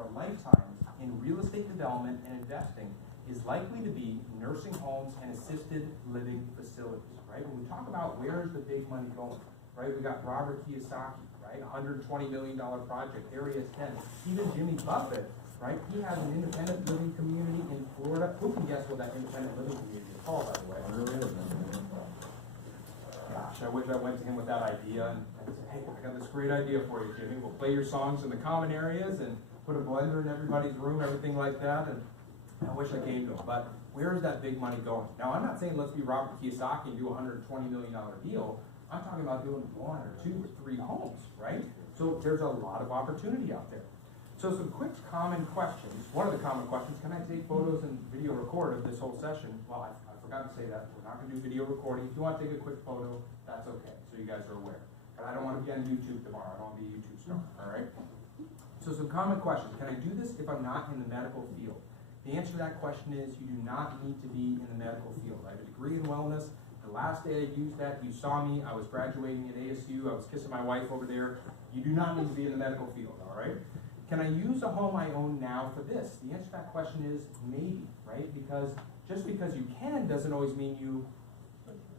our lifetimes in real estate development and investing is likely to be nursing homes and assisted living facilities, right? When we talk about where is the big money going, right? We got Robert Kiyosaki, right? $120 million project, Area 10. Even Jimmy Buffett, right? He has an independent living community in Florida. Who can guess what that independent living community is called, by the way? Gosh, I wish I went to him with that idea and said, hey, I got this great idea for you, Jimmy. We'll play your songs in the common areas and put a blender in everybody's room, everything like that. And I wish I came to him. But where is that big money going? Now, I'm not saying let's be Robert Kiyosaki and do a $120 million deal. I'm talking about doing 1 or 2 or 3 homes, right? So there's a lot of opportunity out there. So some quick common questions. One of the common questions, can I take photos and video record of this whole session? Well, I forgot to say that. We're not going to do video recording. If you want to take a quick photo, that's okay. So you guys are aware. But I don't want to be on YouTube tomorrow. I don't want to be a YouTube star, all right? So some common questions. Can I do this if I'm not in the medical field? The answer to that question is you do not need to be in the medical field. I have a degree in wellness. The last day I used that, you saw me. I was graduating at ASU. I was kissing my wife over there. You do not need to be in the medical field, all right? Can I use a home I own now for this? The answer to that question is maybe, right? Because just because you can doesn't always mean you,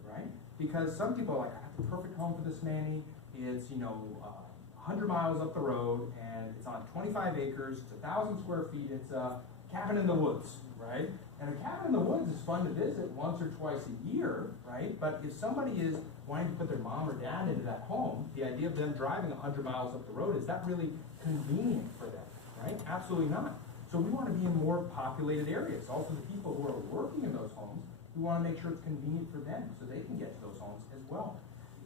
right? Because some people are like, I have the perfect home for this nanny. It's, 100 miles up the road, and it's on 25 acres. It's 1,000 square feet. It's a cabin in the woods, right? And a cabin in the woods is fun to visit once or twice a year, right? But if somebody is wanting to put their mom or dad into that home, the idea of them driving 100 miles up the road, is that really convenient for them, right? Absolutely not. So we want to be in more populated areas. Also, the people who are working in those homes, we want to make sure it's convenient for them so they can get to those homes as well.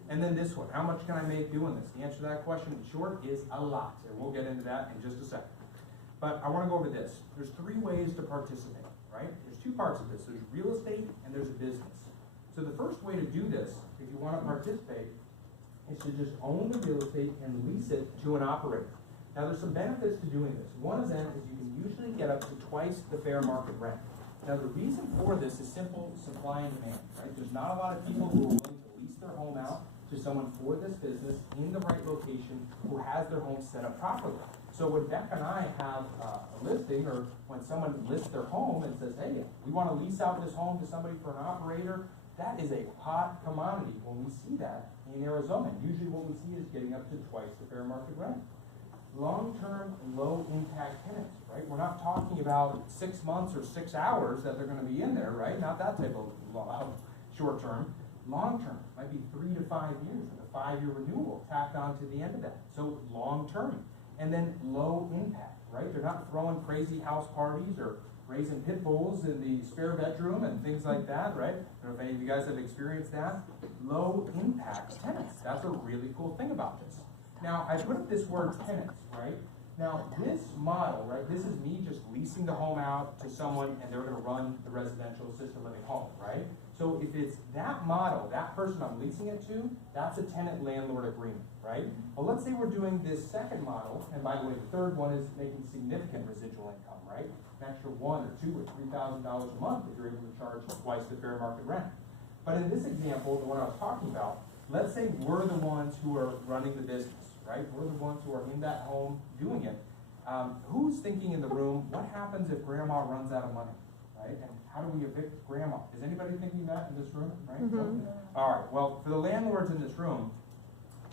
And then this one, how much can I make doing this? The answer to that question in short is a lot, and we'll get into that in just a second. But I want to go over this. There's 3 ways to participate, right? There's 2 parts of this. There's real estate and there's a business. So the first way to do this, if you want to participate, is to just own the real estate and lease it to an operator. Now there's some benefits to doing this. One of them is you can usually get up to twice the fair market rent. Now the reason for this is simple supply and demand, right? There's not a lot of people who are willing to lease their home out to someone for this business in the right location who has their home set up properly. So when Becca and I have a listing, or when someone lists their home and says, hey, we want to lease out this home to somebody for an operator, that is a hot commodity when we see that in Arizona. Usually what we see is getting up to twice the fair market rent. Long-term, low-impact tenants, right? We're not talking about 6 months or 6 hours that they're going to be in there, right? Not that type of short-term. Long-term might be 3 to 5 years with a 5-year renewal tacked on to the end of that. So long-term. And then low impact, right? They're not throwing crazy house parties or raising pit bulls in the spare bedroom and things like that, right? I don't know if any of you guys have experienced that. Low impact tenants. That's a really cool thing about this. Now, I put up this word tenants, right? Now, this model, right, this is me just leasing the home out to someone and they're going to run the residential assisted living home, right? So if it's that model, that person I'm leasing it to, that's a tenant-landlord agreement, right? Well, let's say we're doing this second model, and by the way, the third one is making significant residual income, right? An extra $1,000 or $2,000 or $3,000 a month if you're able to charge twice the fair market rent. But in this example, the one I was talking about, let's say we're the ones who are running the business, right? We're the ones who are in that home doing it. Who's thinking in the room, what happens if grandma runs out of money, right? And how do we evict grandma? Is anybody thinking that in this room, right? Mm-hmm. All right, well, for the landlords in this room,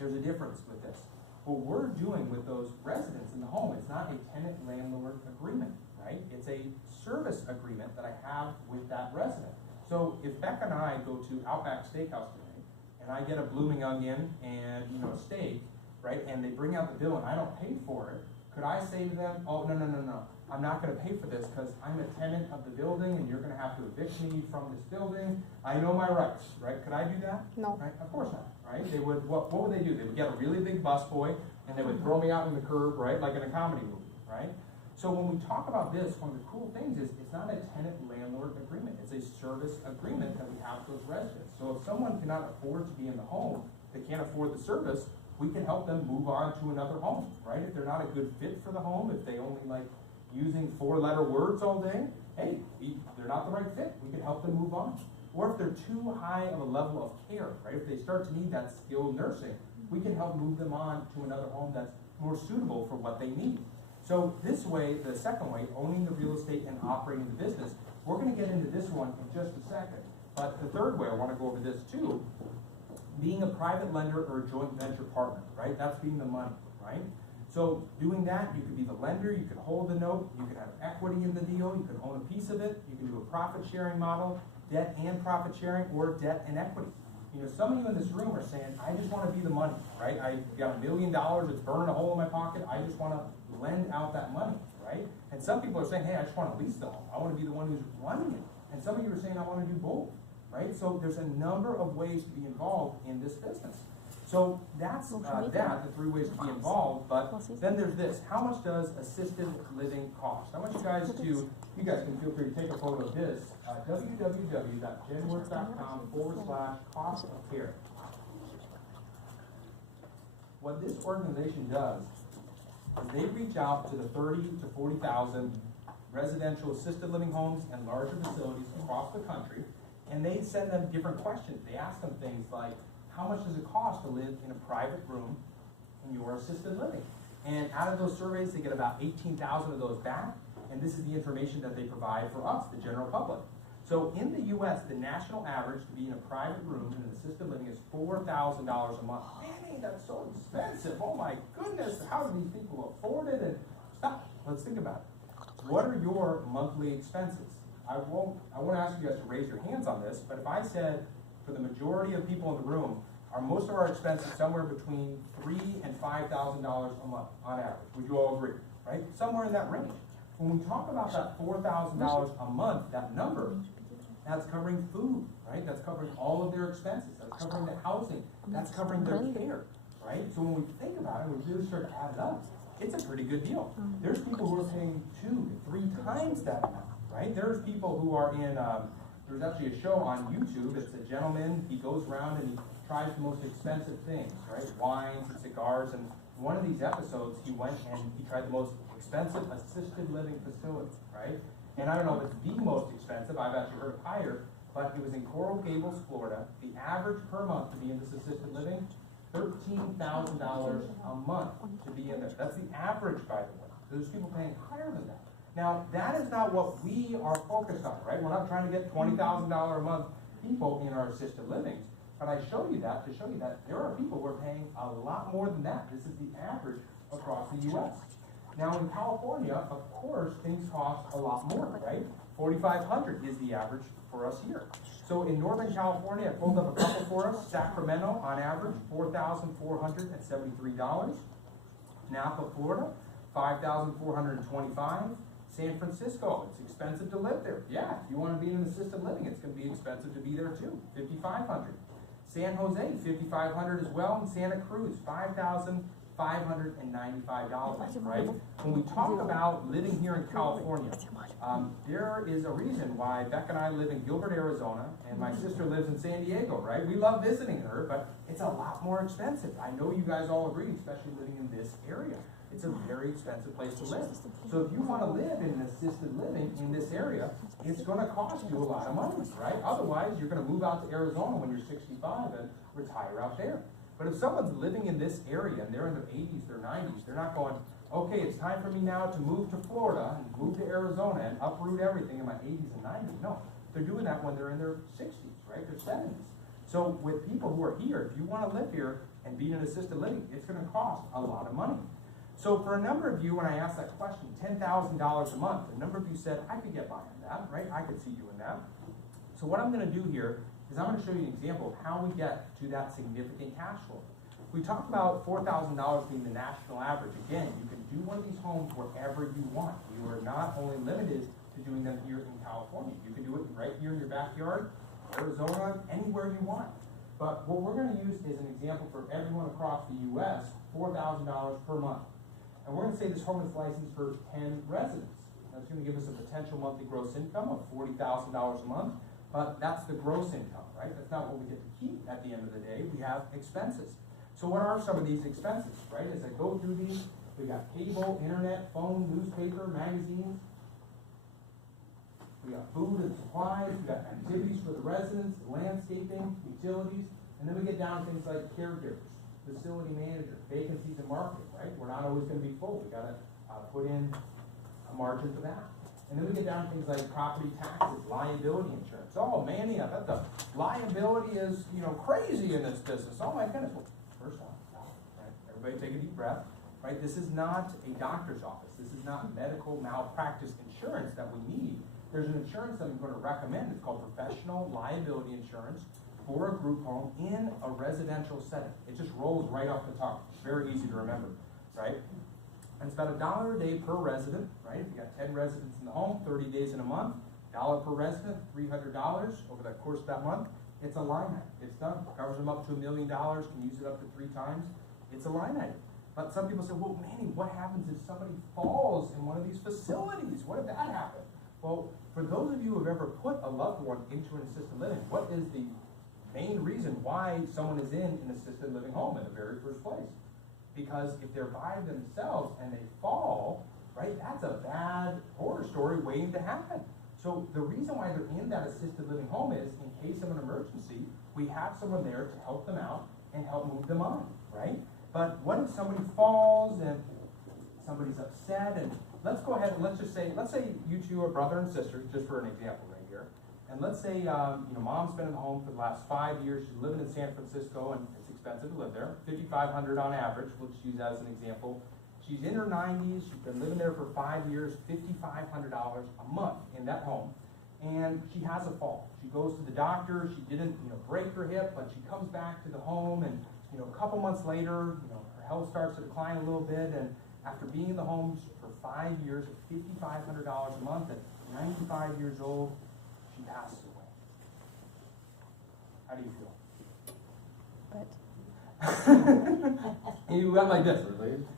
there's a difference with this. What we're doing with those residents in the home, it's not a tenant-landlord agreement, right? It's a service agreement that I have with that resident. So if Becca and I go to Outback Steakhouse today, and I get a blooming onion and a steak, right, and they bring out the bill and I don't pay for it, could I say to them, oh, no, I'm not going to pay for this because I'm a tenant of the building and you're going to have to evict me from this building. I know my rights, right? Could I do that? No. Right? Of course not, right? They would, what would they do? They would get a really big busboy and they would throw me out in the curb, right, like in a comedy movie, right? So when we talk about this, one of the cool things is it's not a tenant-landlord agreement. It's a service agreement that we have with those residents. So if someone cannot afford to be in the home, they can't afford the service, we can help them move on to another home, right? If they're not a good fit for the home, if they only like using 4-letter words all day, hey, they're not the right fit. We can help them move on. Or if they're too high of a level of care, right? If they start to need that skilled nursing, we can help move them on to another home that's more suitable for what they need. So this way, the second way, owning the real estate and operating the business, we're going to get into this one in just a second. But the third way, I want to go over this too, being a private lender or a joint venture partner, right? That's being the money, right? So doing that, you could be the lender, you could hold the note, you could have equity in the deal, you could own a piece of it, you can do a profit sharing model, debt and profit sharing, or debt and equity. You know, some of you in this room are saying, I just want to be the money, right? I got $1 million, it's burning a hole in my pocket, I just want to lend out that money, right? And some people are saying, hey, I just want to lease the home, I want to be the one who's running it. And some of you are saying, I want to do both, right? So there's a number of ways to be involved in this business. So that's the 3 ways to be involved, but then there's this. How much does assisted living cost? I want you guys can feel free to take a photo of this, www.genworth.com/cost of care. What this organization does is they reach out to the 30 to 40,000 residential assisted living homes and larger facilities across the country, and they send them different questions. They ask them things like, how much does it cost to live in a private room in your assisted living? And out of those surveys, they get about 18,000 of those back, and this is the information that they provide for us, the general public. So in the U.S., the national average to be in a private room in an assisted living is $4,000 a month. Man, that's so expensive. Oh my goodness, how do these people afford it? And stop, let's think about it. What are your monthly expenses? I won't ask you guys to raise your hands on this, but if I said, for the majority of people in the room, most of our expenses somewhere between $3,000 and $5,000 a month on average. Would you all agree? Right? Somewhere in that range. When we talk about that $4,000 a month, that number, that's covering food, right? That's covering all of their expenses. That's covering the housing. That's covering their care, right? So when we think about it, we really start to add it up. It's a pretty good deal. There's people who are paying 2 to 3 times that amount, right? There's people who are in. There's actually a show on YouTube. It's a gentleman, he goes around and he tries the most expensive things, right? Wines and cigars. And one of these episodes, he went and he tried the most expensive assisted living facility, right? And I don't know if it's the most expensive, I've actually heard of higher, but it was in Coral Gables, Florida. The average per month to be in this assisted living, $13,000 a month to be in there. That's the average, by the way. There's people paying higher than that. Now, that is not what we are focused on, right? We're not trying to get $20,000 a month people in our assisted livings. But I show you that to show you that there are people who are paying a lot more than that. This is the average across the U.S. Now, in California, of course, things cost a lot more, right? $4,500 is the average for us here. So in Northern California, I pulled up a couple for us. Sacramento, on average, $4,473. Napa, Florida, $5,425. San Francisco, it's expensive to live there. Yeah, if you want to be in an assisted living, it's going to be expensive to be there too. $5,500. San Jose, $5,500 as well. And Santa Cruz, $5,595, right? When we talk about living here in California, there is a reason why Beck and I live in Gilbert, Arizona, and my sister lives in San Diego, right? We love visiting her, but it's a lot more expensive. I know you guys all agree, especially living in this area. It's a very expensive place to live. So if you want to live in an assisted living in this area, it's going to cost you a lot of money, right? Otherwise, you're going to move out to Arizona when you're 65 and retire out there. But if someone's living in this area and they're in their 80s, their 90s, they're not going, okay, it's time for me now to move to Florida and move to Arizona and uproot everything in my 80s and 90s. No, they're doing that when they're in their 60s, right? Their 70s. So with people who are here, if you want to live here and be in an assisted living, it's going to cost a lot of money. So for a number of you, when I asked that question, $10,000 a month, a number of you said, I could get by on that, right? I could see doing that. So what I'm going to do here is I'm going to show you an example of how we get to that significant cash flow. We talked about $4,000 being the national average. Again, you can do one of these homes wherever you want. You are not only limited to doing them here in California. You can do it right here in your backyard, Arizona, anywhere you want. But what we're going to use is an example for everyone across the U.S., $4,000 per month. And we're going to say this home is licensed for 10 residents. That's going to give us a potential monthly gross income of $40,000 a month, but that's the gross income, right? That's not what we get to keep at the end of the day. We have expenses. So what are some of these expenses, right? As I go through these, we got cable, internet, phone, newspaper, magazines. We got food and supplies. We got activities for the residents, landscaping, utilities, and then we get down to things like caregivers, facility manager, vacancies in marketing, right? We're not always going to be full. We got to put in a margin for that. And then we get down to things like property taxes, liability insurance. Oh man, yeah, the liability is, crazy in this business. Oh my goodness. Well, first off, right? Everybody take a deep breath. Right? This is not a doctor's office. This is not medical malpractice insurance that we need. There's an insurance that I'm going to recommend. It's called professional liability insurance for a group home in a residential setting. It just rolls right off the tongue. Very easy to remember, right? And it's about $1 a day per resident, right? If you got 10 residents in the home, 30 days in a month, $1 per resident, $300 over the course of that month. It's a line item. It's done. Covers them up to $1 million. Can use it up to 3 times. It's a line item. But some people say, well, Manny, what happens if somebody falls in one of these facilities? What if that happened? Well, for those of you who have ever put a loved one into an assisted living, what is the main reason why someone is in an assisted living home in the very first place? Because if they're by themselves and they fall, right, that's a bad horror story waiting to happen. So the reason why they're in that assisted living home is, in case of an emergency, we have someone there to help them out and help move them on, right? But what if somebody falls and somebody's upset, and let's go ahead and let's say you two are brother and sister, just for an example right here. And let's say, mom's been in the home for the last 5 years. She's living in San Francisco, and it's expensive to live there. $5,500 on average. We'll just use that as an example. She's in her 90s. She's been living there for 5 years. $5,500 a month in that home, and she has a fall. She goes to the doctor. She didn't, break her hip, but she comes back to the home, and a couple months later, her health starts to decline a little bit, and after being in the home for 5 years at $5,500 a month, at 95 years old, she passes away. How do you feel? He went like this.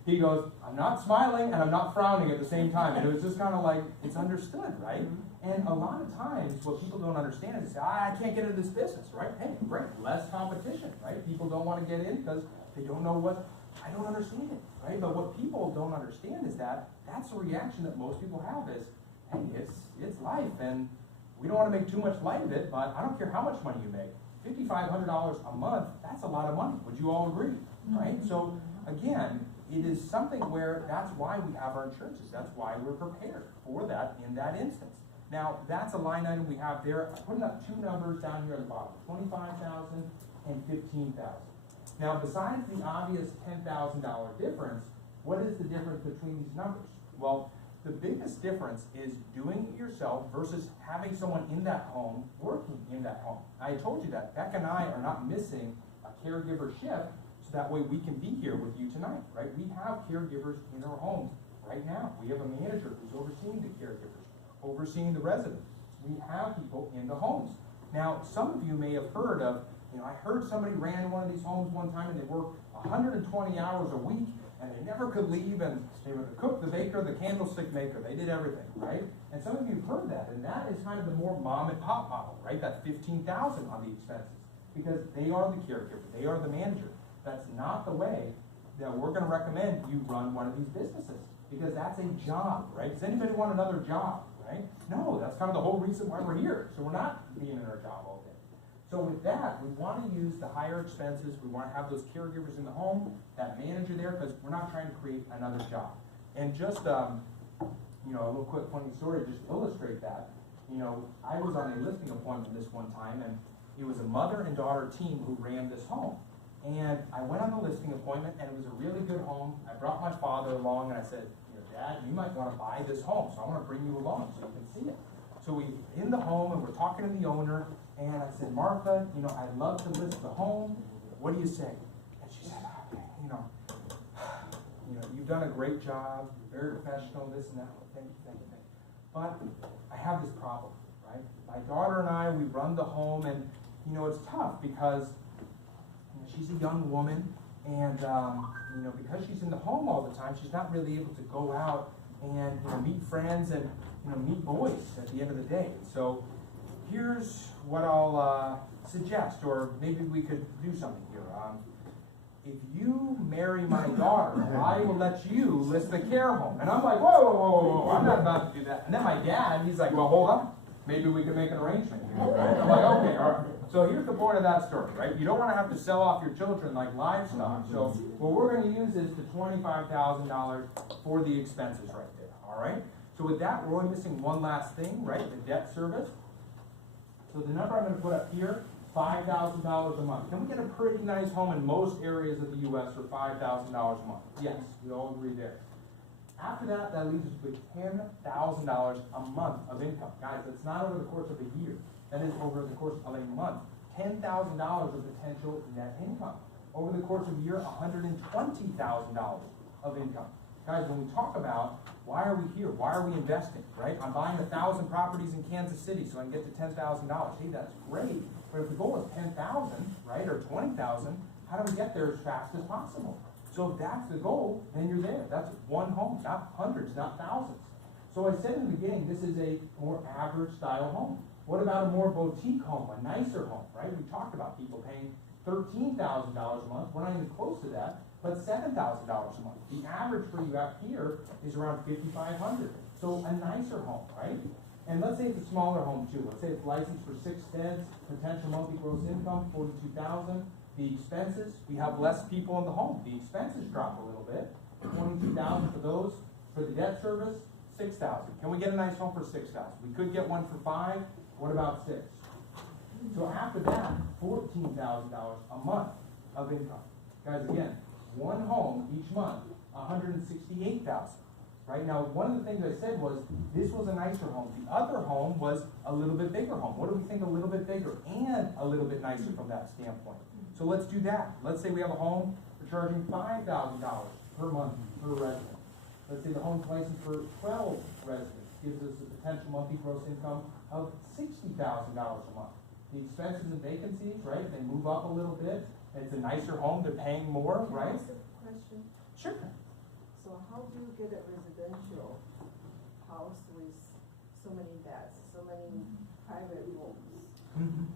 He goes, I'm not smiling and I'm not frowning at the same time. And it was just kind of like, it's understood, right? And a lot of times, what people don't understand is, I can't get into this business, right? Hey, great, less competition, right? People don't want to get in because they don't know I don't understand it, right? But what people don't understand is that's a reaction that most people have is, hey, it's life, and we don't want to make too much light of it, but I don't care how much money you make. $5,500 a month, that's a lot of money. Would you all agree, right? So, again, it is something where that's why we have our insurances. That's why we're prepared for that in that instance. Now, that's a line item we have there. I'm putting up 2 numbers down here at the bottom, $25,000 and $15,000. Now, besides the obvious $10,000 difference, what is the difference between these numbers? Well, the biggest difference is doing it yourself versus having someone in that home, working in that home. I told you that Beck and I are not missing a caregiver shift, so that way we can be here with you tonight, right? We have caregivers in our homes right now. We have a manager who's overseeing the caregivers, overseeing the residents. We have people in the homes. Now, some of you may have heard of, I heard somebody ran one of these homes one time and they worked 120 hours a week and they never could leave, and they were the cook, the baker, the candlestick maker. They did everything, right? And some of you have heard that, and that is kind of the more mom and pop model, right? That $15,000 on the expenses, because they are the caregiver, they are the manager. That's not the way that we're going to recommend you run one of these businesses, because that's a job, right? Does anybody want another job, right? No, that's kind of the whole reason why we're here. So we're not being in our job all day. So with that, we want to use the higher expenses. We want to have those caregivers in the home, that manager there, because we're not trying to create another job. And just, a little quick funny story just to illustrate that. I was on a listing appointment this one time, and it was a mother and daughter team who ran this home. And I went on the listing appointment, and it was a really good home. I brought my father along, and I said, Dad, you might want to buy this home, so I want to bring you along so you can see it. So we in the home, and we're talking to the owner, and I said, Martha, I'd love to list the home. What do you say? And she said, you've done a great job. You're very professional, this and that. Thank you. But I have this problem, right? My daughter and I, we run the home, and, it's tough because she's a young woman, and, because she's in the home all the time, she's not really able to go out and, meet friends and, meet boys at the end of the day. So here's what I'll suggest, or maybe we could do something here. If you marry my daughter, I will let you list the care home. And I'm like, whoa, I'm not about to do that. And then my dad, he's like, well, hold on. Maybe we can make an arrangement here, right? I'm like, okay, all right. So here's the point of that story, right? You don't want to have to sell off your children like livestock. So what we're going to use is the $25,000 for the expenses right there, all right? So with that, we're only missing one last thing, right? The debt service. So the number I'm going to put up here, $5,000 a month. Can we get a pretty nice home in most areas of the U.S. for $5,000 a month? Yes, we all agree there. After that, that leaves us with $10,000 a month of income. Guys, that's not over the course of a year. That is over the course of a month. $10,000 of potential net income. Over the course of a year, $120,000 of income. Guys, when we talk about why are we here, why are we investing, right? I'm buying 1,000 properties in Kansas City so I can get to $10,000. Hey, that's great. But if the goal is 10,000, right, or 20,000, how do we get there as fast as possible? So if that's the goal, then you're there. That's one home, not hundreds, not thousands. So I said in the beginning, this is a more average style home. What about a more boutique home, a nicer home, right? We talked about people paying $13,000 a month. We're not even close to that, but $7,000 a month. The average for you out here is around $5,500. So a nicer home, right? And let's say it's a smaller home too. Let's say it's licensed for 6 beds, potential monthly gross income, $42,000. The expenses, we have less people in the home. The expenses drop a little bit. $22,000 for those. For the debt service, $6,000. Can we get a nice home for $6,000? We could get one for $5,000. What about $6,000? So after that, $14,000 a month of income. Guys, again, one home each month, $168,000. Right now, one of the things I said was this was a nicer home. The other home was a little bit bigger home. What do we think a little bit bigger and a little bit nicer from that standpoint? So let's do that. Let's say we have a home, we're charging $5,000 per month per resident. Let's say the home's licensed for 12 residents, gives us a potential monthly gross income of $60,000 a month. The expenses and vacancies, right, they move up a little bit. It's a nicer home, they're paying more, right? Can I ask a question? Sure. So how do you get a residential house with so many beds, so many private rooms? Mm-hmm.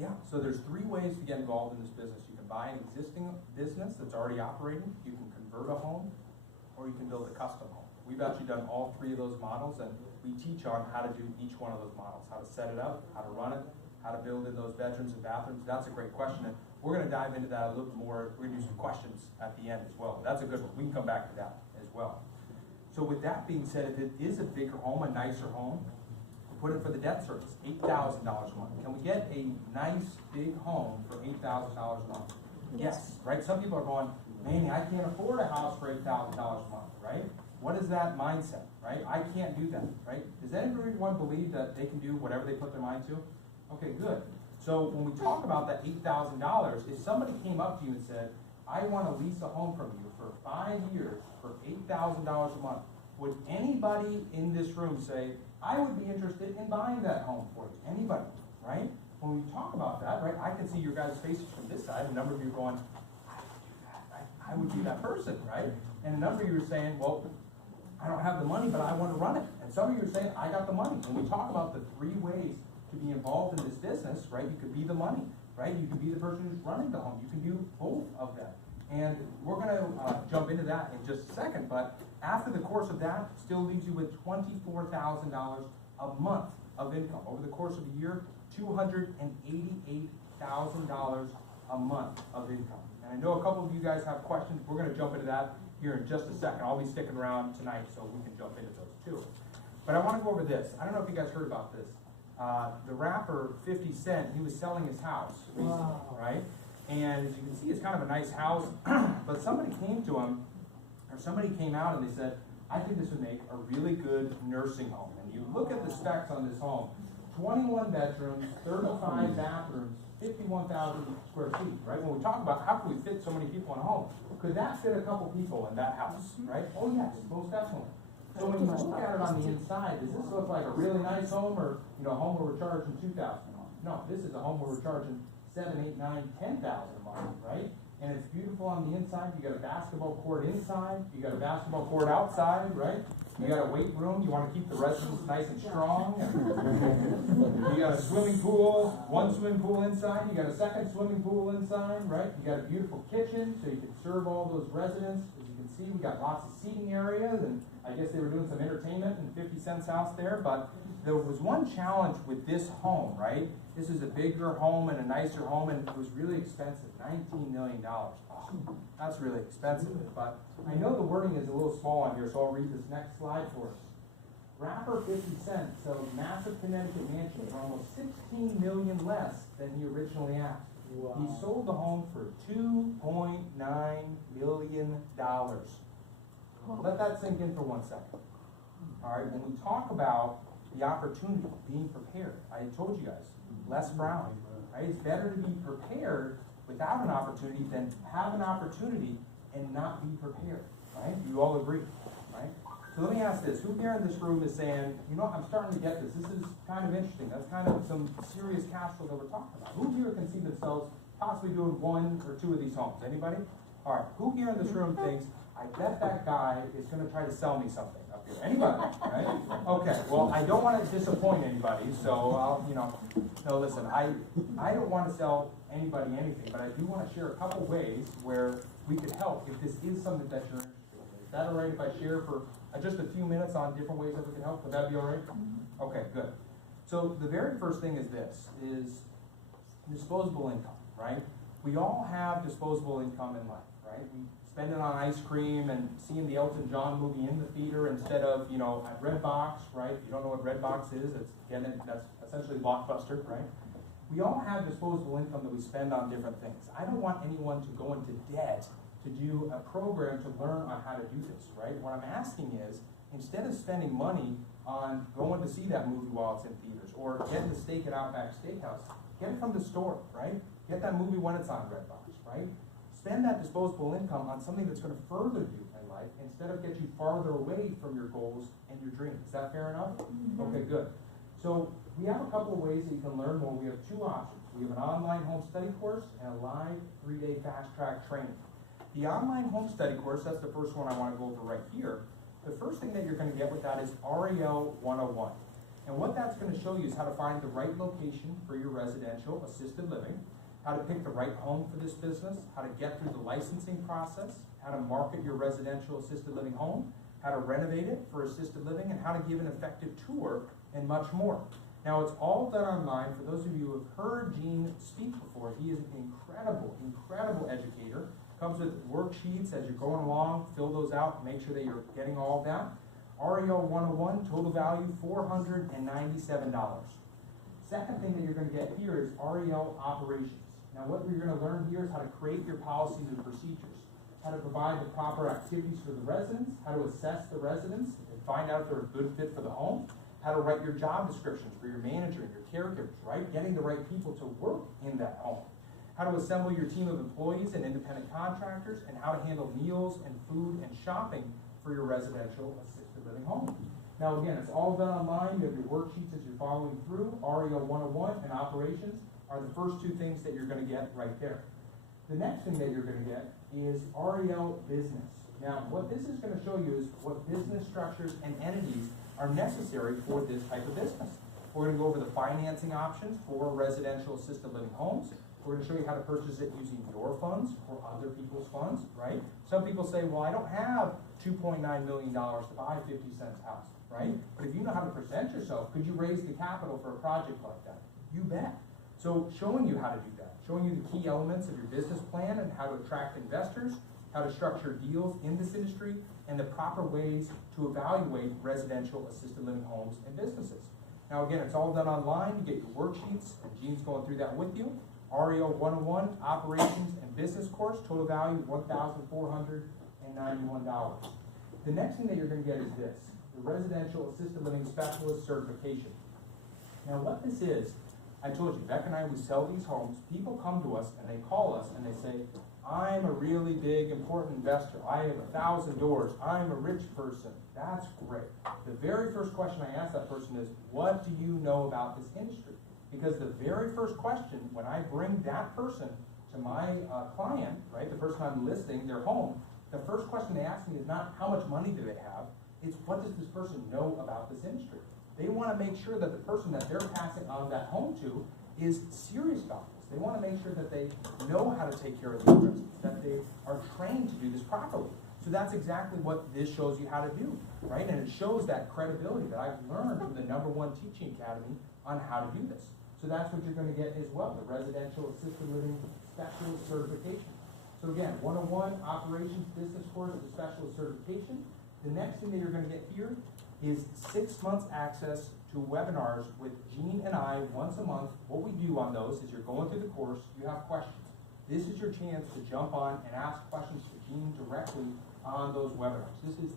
Yeah, so there's 3 ways to get involved in this business. You can buy an existing business that's already operating, you can convert a home, or you can build a custom home. We've actually done all 3 of those models, and we teach on how to do each one of those models, how to set it up, how to run it, how to build in those bedrooms and bathrooms. That's a great question, and we're going to dive into that a little more. We're going to do some questions at the end as well. That's a good one. We can come back to that as well. So with that being said, if it is a bigger home, a nicer home, put it for the debt service, $8,000 a month. Can we get a nice big home for $8,000 a month? Yes, right? Some people are going, man, I can't afford a house for $8,000 a month, right? What is that mindset, right? I can't do that, right? Does everyone believe that they can do whatever they put their mind to? Okay, good. So when we talk about that $8,000, if somebody came up to you and said, I want to lease a home from you for 5 years for $8,000 a month, would anybody in this room say, I would be interested in buying that home for you? Anybody, right? When we talk about that, right, I can see your guys' faces from this side. A number of you are going, I would do that. I would be that person, right? And a number of you are saying, well, I don't have the money, but I want to run it. And some of you are saying, I got the money. When we talk about the 3 ways to be involved in this business, right, you could be the money, right? You could be the person who's running the home. You can do both of them. And we're going to jump into that in just a second, but after the course of that, still leaves you with $24,000 a month of income. Over the course of a year, $288,000 a month of income. And I know a couple of you guys have questions. We're going to jump into that here in just a second. I'll be sticking around tonight so we can jump into those too. But I want to go over this. I don't know if you guys heard about this. The rapper 50 Cent, he was selling his house recently, right? And as you can see, it's kind of a nice house, but somebody came to him, or somebody came out and they said, I think this would make a really good nursing home. And you look at the specs on this home, 21 bedrooms, 35 bathrooms, 51,000 square feet, right? When we talk about how can we fit so many people in a home, could that fit a couple people in that house, right? Oh yes, most definitely. So when you look at it on the inside, does this look like a really nice home, or a home where we're charging $2,000 a month? No, this is a home where we're charging $7,000, $8,000, $9,000, $10,000 a month, right? And it's beautiful on the inside. You got a basketball court inside. You got a basketball court outside, right? You got a weight room. You want to keep the residents nice and strong. You got a swimming pool, 1 swimming pool inside. You got a 2nd swimming pool inside, right? You got a beautiful kitchen so you can serve all those residents. As you can see, we got lots of seating areas, and I guess they were doing some entertainment in 50 Cent's house there. But There was one challenge with this home, right? This is a bigger home and a nicer home, and it was really expensive, $19 million. Oh, that's really expensive, but I know the wording is a little small on here, so I'll read this next slide for us. Rapper 50 Cent sells massive Connecticut mansion for almost $16 million less than he originally asked. Wow. He sold the home for $2.9 million. Let that sink in for 1 second. All right, when we talk about the opportunity, being prepared, I told you guys, Les Brown, right? It's better to be prepared without an opportunity than have an opportunity and not be prepared, right? You all agree, right? So let me ask this, who here in this room is saying, you know, I'm starting to get this, this is kind of interesting, that's kind of some serious cash flow that we're talking about. Who here can see themselves possibly doing 1 or 2 of these homes? Anybody? All right, who here in this room thinks, I bet that guy is going to try to sell me something up here? Anybody, right? Okay, well, I don't want to disappoint anybody, so I'll, you know, no, listen, I don't want to sell anybody anything, but I do want to share a couple ways where we could help if this is something that you're interested in. Is that all right if I share for just a few minutes on different ways that we can help? Would that be all right? Okay, good. So the very first thing is this, is disposable income, right? We all have disposable income in life, right? We spend it on ice cream and seeing the Elton John movie in the theater instead of, you know, at Redbox, right? If you don't know what Redbox is, it's, again, that's essentially Blockbuster, right? We all have disposable income that we spend on different things. I don't want anyone to go into debt to do a program to learn on how to do this, right? What I'm asking is, instead of spending money on going to see that movie while it's in theaters, or getting the steak at Outback Steakhouse, get it from the store, right? Get that movie when it's on Redbox, right? Spend that disposable income on something that's going to further you in life instead of get you farther away from your goals and your dreams. Is that fair enough? Okay, good. So we have a couple of ways that you can learn more. We have 2 options. We have an online home study course and a live 3-day fast track training. The online home study course, that's the first one I want to go over right here. The first thing that you're going to get with that is REL 101. And what that's going to show you is how to find the right location for your residential assisted living, how to pick the right home for this business, how to get through the licensing process, how to market your residential assisted living home, how to renovate it for assisted living, and how to give an effective tour, and much more. Now, it's all done online. For those of you who have heard Gene speak before, he is an incredible, incredible educator. Comes with worksheets as you're going along, fill those out, make sure that you're getting all of that. REL 101, total value $497. Second thing that you're going to get here is REL operations. Now, what you're going to learn here is how to create your policies and procedures, how to provide the proper activities for the residents, how to assess the residents and find out if they're a good fit for the home, how to write your job descriptions for your manager and your caregivers, right? Getting the right people to work in that home. How to assemble your team of employees and independent contractors, and how to handle meals and food and shopping for your residential assisted living home. Now again, it's all done online. You have your worksheets as you're following through. REL 101 and operations are the first 2 things that you're going to get right there. The next thing that you're going to get is REL business. Now what this is going to show you is what business structures and entities are necessary for this type of business. We're going to go over the financing options for residential assisted living homes. We're going to show you how to purchase it using your funds or other people's funds, right? Some people say, well, I don't have $2.9 million to buy a 50 cents house, right? But if you know how to present yourself, could you raise the capital for a project like that? You bet. So showing you how to do that, showing you the key elements of your business plan and how to attract investors, how to structure deals in this industry, and the proper ways to evaluate residential assisted living homes and businesses. Now again, it's all done online. You get your worksheets, and Gene's going through that with you. REL 101, Operations and Business Course, total value $1,491. The next thing that you're going to get is this, the Residential Assisted Living Specialist Certification. Now what this is, I told you, Beck and I, we sell these homes. People come to us and they call us and they say, I'm a really big, important investor. I have 1,000 doors. I'm a rich person. That's great. The very first question I ask that person is, what do you know about this industry? Because the very first question, when I bring that person to my client, right, the person I'm listing their home, the first question they ask me is not how much money do they have, it's what does this person know about this industry? They want to make sure that the person that they're passing on that home to is serious about this. They want to make sure that they know how to take care of these residents, that they are trained to do this properly. So that's exactly what this shows you how to do, right? And it shows that credibility that I've learned from the #1 teaching academy on how to do this. So that's what you're going to get as well, the residential assisted living specialist certification. So again, 101 operations business course, the specialist certification. The next thing that you're going to get here is 6 months access to webinars with Jean and I once a month. What we do on those is you're going through the course, you have questions. This is your chance to jump on and ask questions to Jean directly on those webinars. This is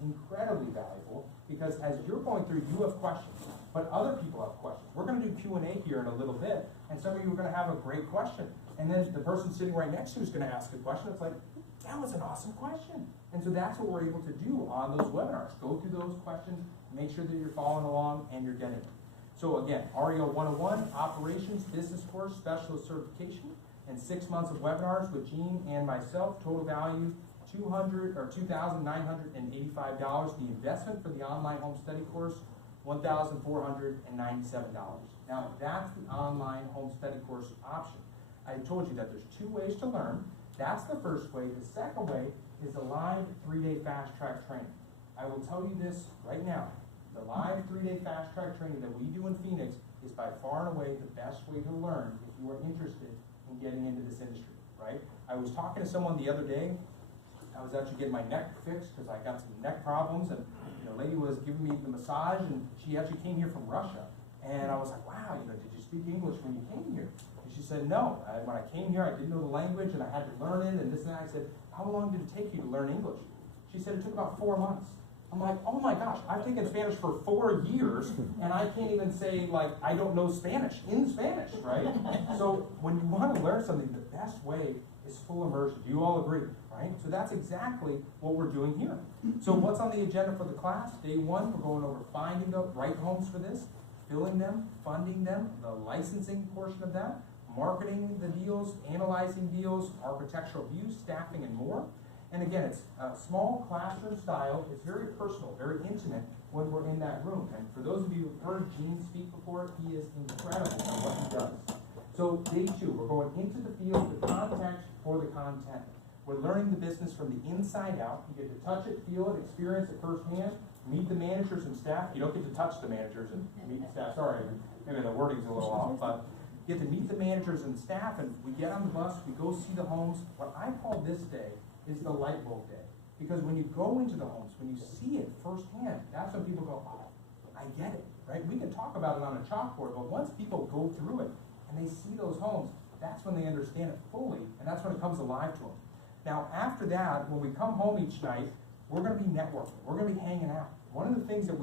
incredibly valuable because as you're going through, you have questions, but other people have questions. We're going to do Q&A here in a little bit, and some of you are going to have a great question. And then the person sitting right next to you is going to ask a question. It's like, that was an awesome question. And so that's what we're able to do on those webinars. Go through those questions, make sure that you're following along and you're getting it. So again, REO 101, Operations Business Course Specialist Certification, and 6 months of webinars with Jean and myself. Total value $2,985. The investment for the online home study course, $1,497. Now that's the online home study course option. I told you that there's 2 ways to learn. That's the first way. The second way is the live 3-day fast track training. I will tell you this right now. The live 3-day fast track training that we do in Phoenix is by far and away the best way to learn if you are interested in getting into this industry, right? I was talking to someone the other day. I was actually getting my neck fixed because I got some neck problems, and the lady was giving me the massage, and she actually came here from Russia. And I was like, wow, did you speak English when you came here? And she said, no. When I came here, I didn't know the language, and I had to learn it, and this and that. I said, how long did it take you to learn English? She said, it took about 4 months. I'm like, oh my gosh, I've taken Spanish for 4 years, and I can't even say, like, I don't know Spanish in Spanish, right? So when you want to learn something, the best way is full immersion. Do you all agree, right? So that's exactly what we're doing here. So what's on the agenda for the class? Day 1, we're going over finding the right homes for this, filling them, funding them, the licensing portion of that, marketing the deals, analyzing deals, architectural views, staffing, and more. And again, it's a small classroom style. It's very personal, very intimate when we're in that room. And for those of you who've heard Gene speak before, he is incredible at what he does. So day 2, we're going into the field, the context for the content. We're learning the business from the inside out. You get to touch it, feel it, experience it firsthand, meet the managers and staff. You don't get to touch the managers and meet the staff. Sorry, maybe the wording's a little off, but you get to meet the managers and staff, and we get on the bus, we go see the homes. What I call this day is the light bulb day. Because when you go into the homes, when you see it firsthand, that's when people go, oh, I get it, right? We can talk about it on a chalkboard, but once people go through it and they see those homes, that's when they understand it fully, and that's when it comes alive to them. Now, after that, when we come home each night, we're going to be networking. We're going to be hanging out. One of the things that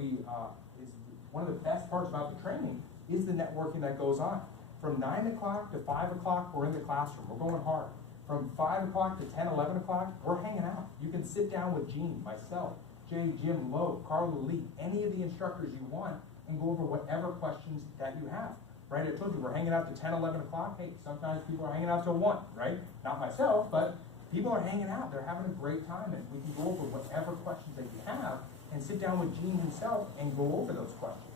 is one of the best parts about the training is the networking that goes on. From 9 o'clock to 5 o'clock, we're in the classroom. We're going hard. From 5 o'clock to 10, 11 o'clock, we're hanging out. You can sit down with Gene, myself, Jay, Jim, Lowe, Carla Lee, any of the instructors you want, and go over whatever questions that you have. Right? I told you we're hanging out to 10, 11 o'clock. Hey, sometimes people are hanging out till 1, right? Not myself, but people are hanging out. They're having a great time, and we can go over whatever questions that you have and sit down with Gene himself and go over those questions.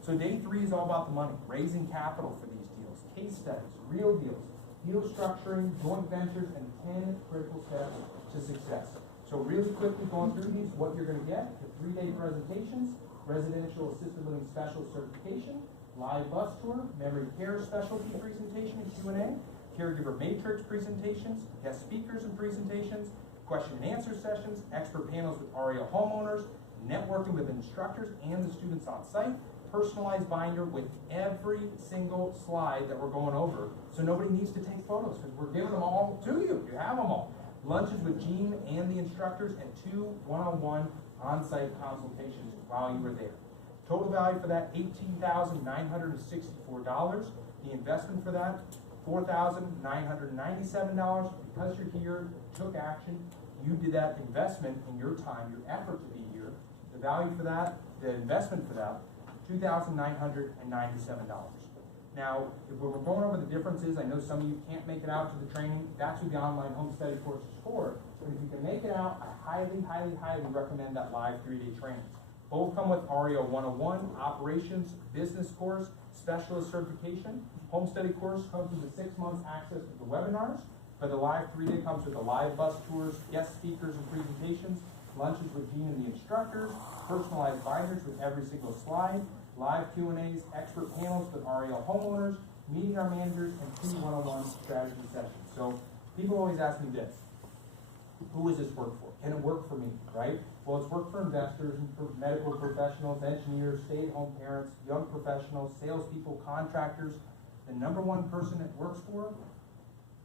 So day 3 is all about the money, raising capital for these deals, case studies, real deals, deal structuring, joint ventures, and 10 critical steps to success. So really quickly going through these, what you're going to get, the 3-day presentations, residential assisted living specialist certification, live bus tour, memory care specialty presentation and Q&A, caregiver matrix presentations, guest speakers and presentations, question and answer sessions, expert panels with REO homeowners, networking with instructors and the students on site, personalized binder with every single slide that we're going over, so nobody needs to take photos because we're giving them all to you. You have them all. Lunches with Gene and the instructors, and 2 one-on-one on-site consultations while you were there. Total value for that, $18,964. The investment for that, $4,997. Because you're here, took action, you did that investment in your time, your effort to be here. The value for that, the investment for that, $2,997. Now, if we're going over the differences, I know some of you can't make it out to the training. That's what the online home study course is for. But if you can make it out, I highly, highly, highly recommend that live 3-day training. Both come with REO 101, Operations, Business Course, Specialist Certification. Home study course comes with the 6 months access to the webinars. But the live 3-day comes with the live bus tours, guest speakers and presentations, lunches with Dean and the instructors, personalized binders with every single slide, live Q&As, expert panels with REL homeowners, meeting our managers, and 2 one-on-one strategy sessions. So people always ask me this: who is this work for? Can it work for me, right? Well, it's work for investors and for medical professionals, engineers, stay-at-home parents, young professionals, salespeople, contractors. The #1 person it works for?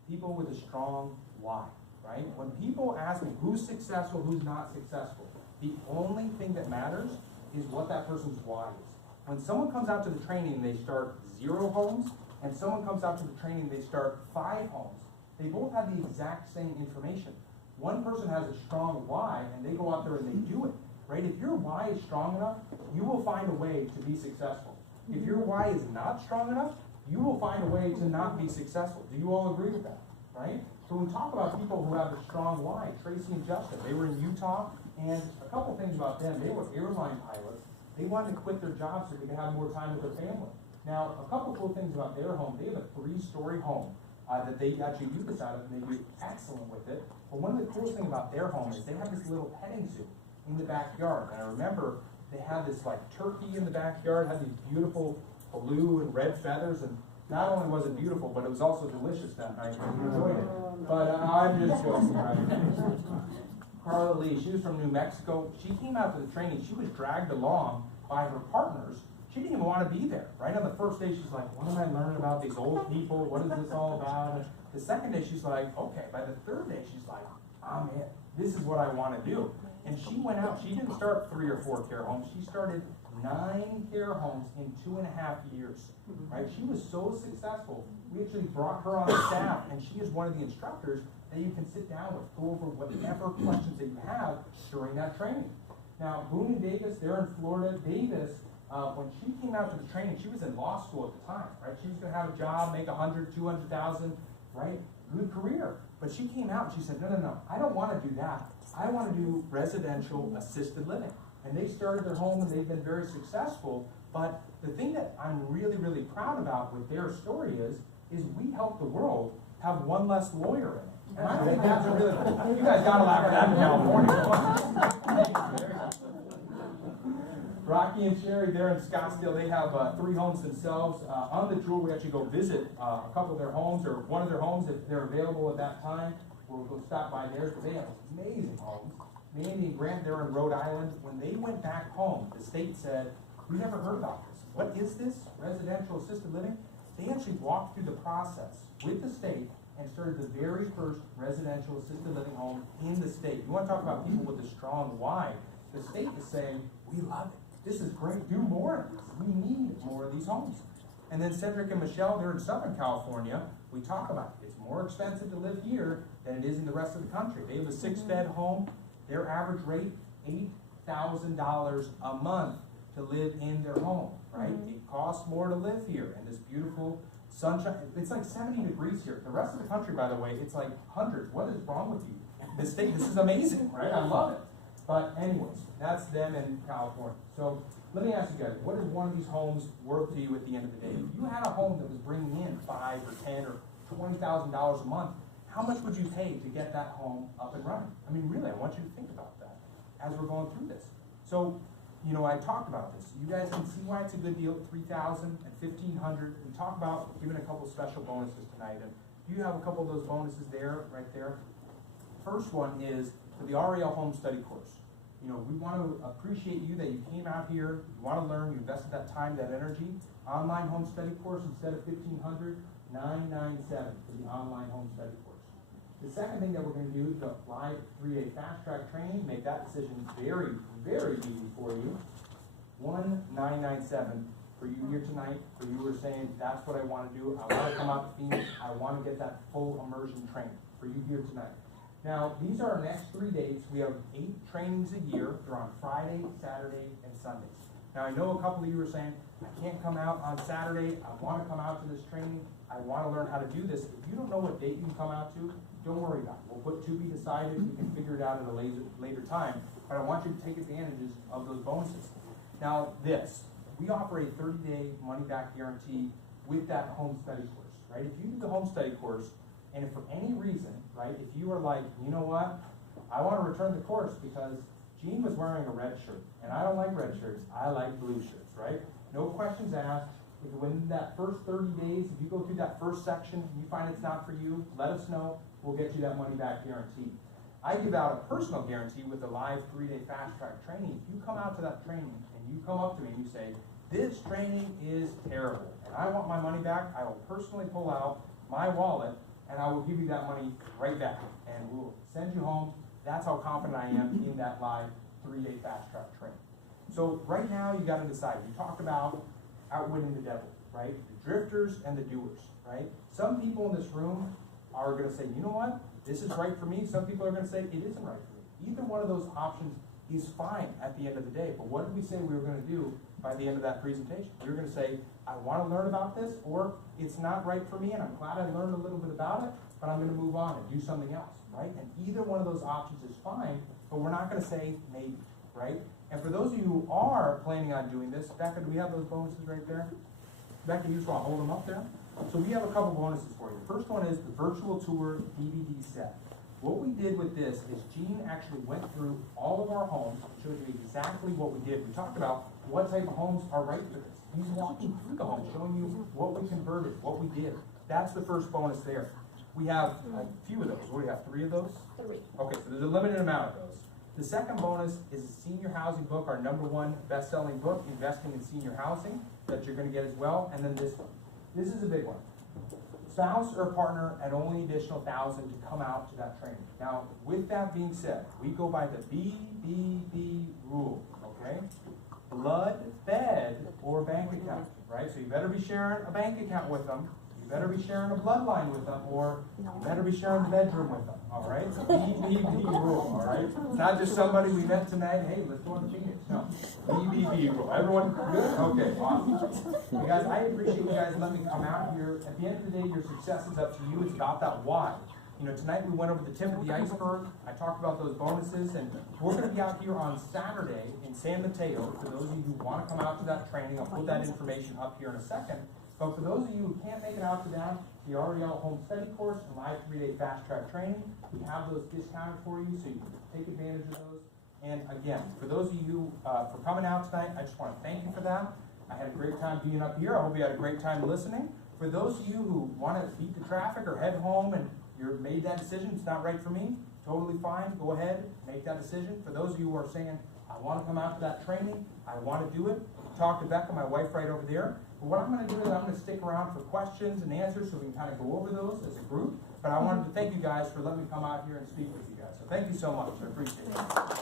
People with a strong why, right? When people ask me who's successful, who's not successful, the only thing that matters is what that person's why is. When someone comes out to the training, they start 0 homes, and someone comes out to the training, they start 5 homes. They both have the exact same information. One person has a strong why, and they go out there and they do it, right? If your why is strong enough, you will find a way to be successful. If your why is not strong enough, you will find a way to not be successful. Do you all agree with that, right? So when we talk about people who have a strong why, Tracy and Justin, they were in Utah, and a couple things about them: they were airline pilots. They wanted to quit their jobs so they could have more time with their family. Now, a couple cool things about their home: they have a 3-story home that they actually do this out of, and they do excellent with it. But one of the coolest things about their home is they have this little petting zoo in the backyard. And I remember they had this like turkey in the backyard, had these beautiful blue and red feathers, and not only was it beautiful, but it was also delicious that night. We enjoyed it. But I'm just joking, right? Carla Lee, she was from New Mexico. She came out to the training. She was dragged along by her partners. She didn't even want to be there. Right on the first day, she's like, what am I learning about these old people? What is this all about? And the second day, she's like, okay. By the third day, she's like, I'm in. This is what I want to do. And she went out. She didn't start 3 or 4 care homes. She started 9 care homes in 2.5 years. Right? She was so successful. We actually brought her on the staff, and she is one of the instructors that you can sit down with, go over whatever questions that you have during that training. Now, Boone and Davis, they're in Florida. Davis, when she came out to the training, she was in law school at the time, right? She was going to have a job, make 100, 200,000, right? Good career. But she came out and she said, no, I don't want to do that. I want to do residential assisted living. And they started their home and they've been very successful. But the thing that I'm really, really proud about with their story is we help the world have 1 less lawyer in it. And I think that's a really, you guys gotta laugh at that in California. Rocky and Sherry, they're in Scottsdale. They have 3 homes themselves. On the tour, we actually go visit a couple of their homes, or one of their homes if they're available at that time. We'll go stop by theirs, but they have amazing homes. Mandy and Grant, they're in Rhode Island. When they went back home, the state said, we never heard about this. What is this? Residential assisted living? They actually walked through the process with the state and started the very first residential assisted living home in the state. You want to talk about people with a strong why? The state is saying, we love it. This is great. Do more of this. We need more of these homes. And then Cedric and Michelle, they're in Southern California. We talk about it. It's more expensive to live here than it is in the rest of the country. They have a 6-bed home. Their average rate, $8,000 a month to live in their home, right? It costs more to live here in this beautiful sunshine. It's like 70 degrees here. The rest of the country, by the way, it's like hundreds. What is wrong with you? This is amazing, right? I love it. But anyways, that's them in California. So let me ask you guys, what is one of these homes worth to you at the end of the day? If you had a home that was bringing in $5 or $10 or $20,000 a month, how much would you pay to get that home up and running? I mean, really, I want you to think about that as we're going through this. So, you know, I talked about this. You guys can see why it's a good deal at $3,000 and $1,500. We talked about giving a couple special bonuses tonight, and you have a couple of those bonuses there, right there. First one is for the REL Home Study course. You know, we want to appreciate you that you came out here, you want to learn, you invested that time, that energy. Online home study course, instead of $1,500, $997 for the online home study course. The second thing that we're going to do is the live 3-day fast track training, make that decision very, very easy for you. $1,997 for you here tonight, for you who are saying, that's what I want to do. I want to come out to Phoenix. I want to get that full immersion training for you here tonight. Now, these are our next 3 dates. We have 8 trainings a year. They're on Friday, Saturday, and Sundays. Now, I know a couple of you are saying, I can't come out on Saturday. I want to come out to this training. I want to learn how to do this. If you don't know what date you can come out to, don't worry about it. We'll put to be decided. We can figure it out at a later time. But I want you to take advantages of those bonuses. Now, we offer a 30-day money-back guarantee with that home study course, right? If you do the home study course And if for any reason, right, if you are like, you know what, I want to return the course because Gene was wearing a red shirt, and I don't like red shirts, I like blue shirts, right? No questions asked. If within that first 30 days, if you go through that first section and you find it's not for you, let us know. We'll get you that money back guaranteed. I give out a personal guarantee with the live 3-day fast track training. If you come out to that training and you come up to me and you say, this training is terrible and I want my money back, I will personally pull out my wallet and I will give you that money right back and we'll send you home. That's how confident I am in that live 3-day fast track training. So right now you got to decide. You talked about outwitting the devil, right? The drifters and the doers, right? Some people in this room are going to say, you know what? This is right for me. Some people are going to say, it isn't right for me. Either one of those options is fine at the end of the day. But what did we say we were going to do by the end of that presentation? We were going to say, I want to learn about this, or it's not right for me, and I'm glad I learned a little bit about it, but I'm going to move on and do something else, right? And either one of those options is fine, but we're not going to say maybe, right? And for those of you who are planning on doing this, Becca, do we have those bonuses right there? Becca, you just want to hold them up there? So we have a couple bonuses for you. The first one is the virtual tour DVD set. What we did with this is Gene actually went through all of our homes, showed you exactly what we did. We talked about what type of homes are right for this. He's walking through the homes, showing you what we converted, what we did. That's the first bonus there. We have a few of those. What do we have, 3 of those? 3. Okay, so there's a limited amount of those. The second bonus is a senior housing book, our #1 best-selling book, Investing in Senior Housing, that you're going to get as well. And then this one. This is a big one. Spouse or partner at only additional $1,000 to come out to that training. Now, with that being said, we go by the BBB rule, okay? Blood, bed, or bank account, right? So you better be sharing a bank account with them. You better be sharing a bloodline with them, or you better be sharing the bedroom with them, all right? It's a BBB rule, all right? It's not just somebody we met tonight, hey, let's go on the Phoenix. No, BBB rule. Everyone good? Okay, awesome. Well, guys, I appreciate you guys letting me come out here. At the end of the day, your success is up to you. It's about that why. You know, tonight we went over the tip of the iceberg. I talked about those bonuses, and we're going to be out here on Saturday in San Mateo. For those of you who want to come out to that training, I'll put that information up here in a second. But for those of you who can't make it out to that, the REL Home Study Course and live 3-day fast track training, we have those discounted for you, so you can take advantage of those. And again, for those of you for coming out tonight, I just want to thank you for that. I had a great time being up here. I hope you had a great time listening. For those of you who want to beat the traffic or head home and you've made that decision, it's not right for me, totally fine. Go ahead, make that decision. For those of you who are saying, I want to come out to that training, I want to do it, talk to Becca, my wife right over there. But what I'm going to do is I'm going to stick around for questions and answers so we can kind of go over those as a group. But I wanted to thank you guys for letting me come out here and speak with you guys. So thank you so much. I appreciate it.